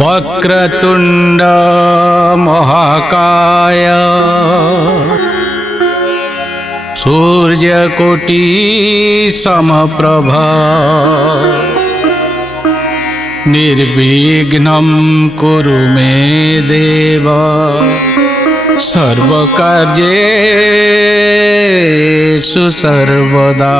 वक्रतुंड महाकाय सूर्यकोटि समप्रभा निर्विघ्नं कुरु मे देव सर्वकार्येषु सर्वदा।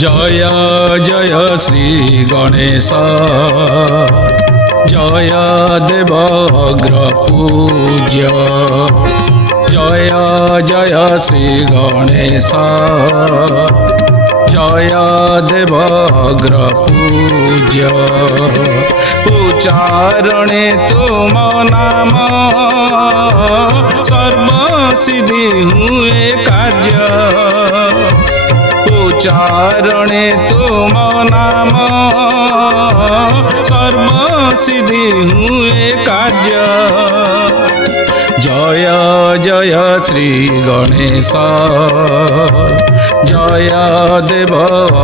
जय जय श्री गणेश जय देव अग्रपूज्य जय जय श्री गणेश जय देव अग्रपूज्य उच्चारणे तुम नाम सर्वसिद्धि हुए कार्य उच्चारणे तुम नाम सर्वसिद्धि हुए कार्य जय जय श्री गणेश जय देव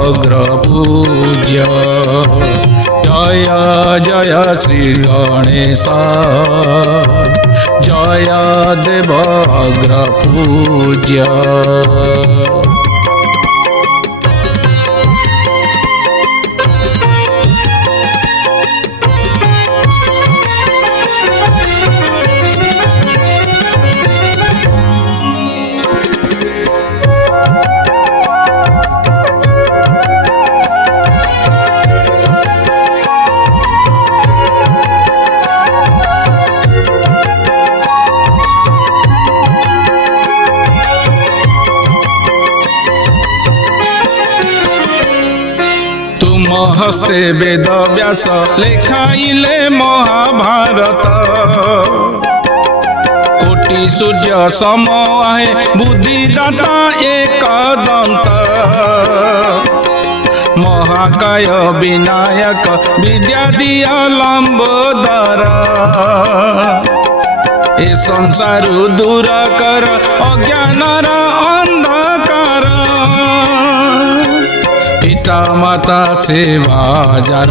अग्रपूज्य जय जय श्री गणेश जय देव अग्रपूज्य। हस्ते वेद व्यास लेखाइले महाभारत कोटि सूर्य सम आहे बुद्धिदाता एक दंत महाकाय विनायक विद्या दिया लंबोदर ए संसार दूर कर अज्ञानर अंधकार पिता माता सेवा जार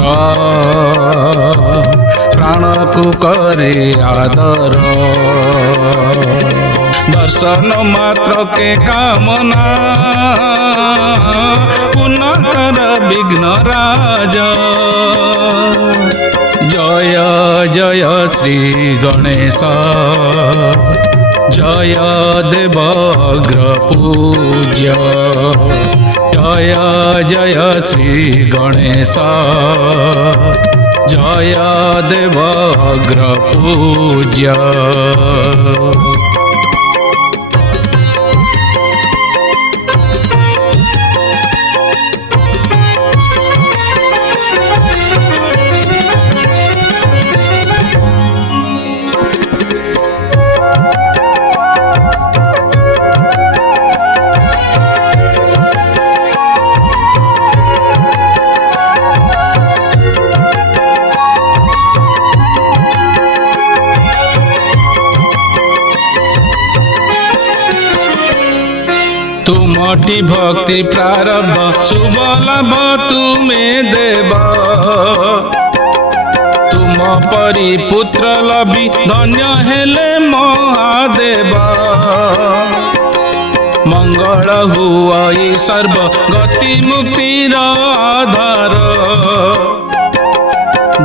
प्राण को करे आदर दर्शन मात्र के कामना पुनः कर विघ्न राज जय जय श्री गणेश जय देव अग्रपूज्य जय जय श्री गणेश जय देव अग्रपूज्य। तुमटी भक्ति प्रारब्ध शुभ लाभ तुम्हें देव तुम परी पुत्र लभी धन्य हेले महादेव मंगल हुआ सर्व गति मुक्तिर आधार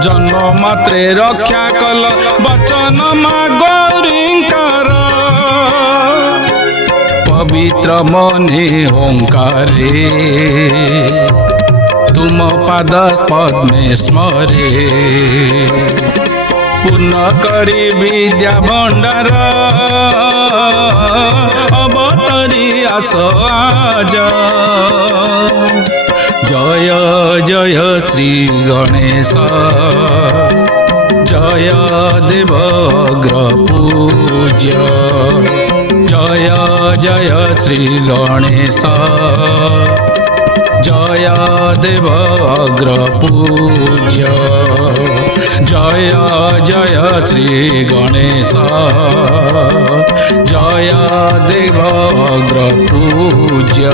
जन्म मात्रे रक्षा कल वचन मा गौरीकर पवित्र मने ओंकारे तुम पाद पद्मे स्मरे पूर्ण करी विद्या भंडार अवतरी आस आज जय जय श्री गणेश जय देव अग्रपूज्य जय जय श्री गणेश जय देव अग्रपूज्य जय जय श्री गणेश जय देव अग्रपूज्य।